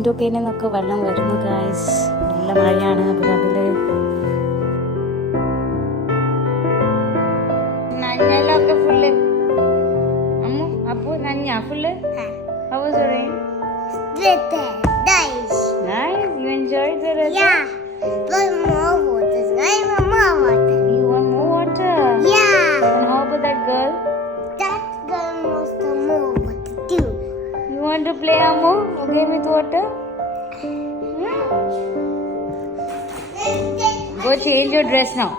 Window പെയിനിൽ നിന്നൊക്കെ വെള്ളം വരുന്നു ഗൈസ്. നല്ല മഴയാണ് അബുദാബിയില്. നനഞ്ഞൊക്കെ ഫുള്ള് അമ്മു അപ്പു നനഞ്ഞ full. How was the rain? Nice. Nice. You enjoyed the rain? Yeah. But more water. I want more water. You want more water? Yeah. And how about that girl? That girl wants the more water too. You want to play Ammu? Okay with water? Go change your dress now.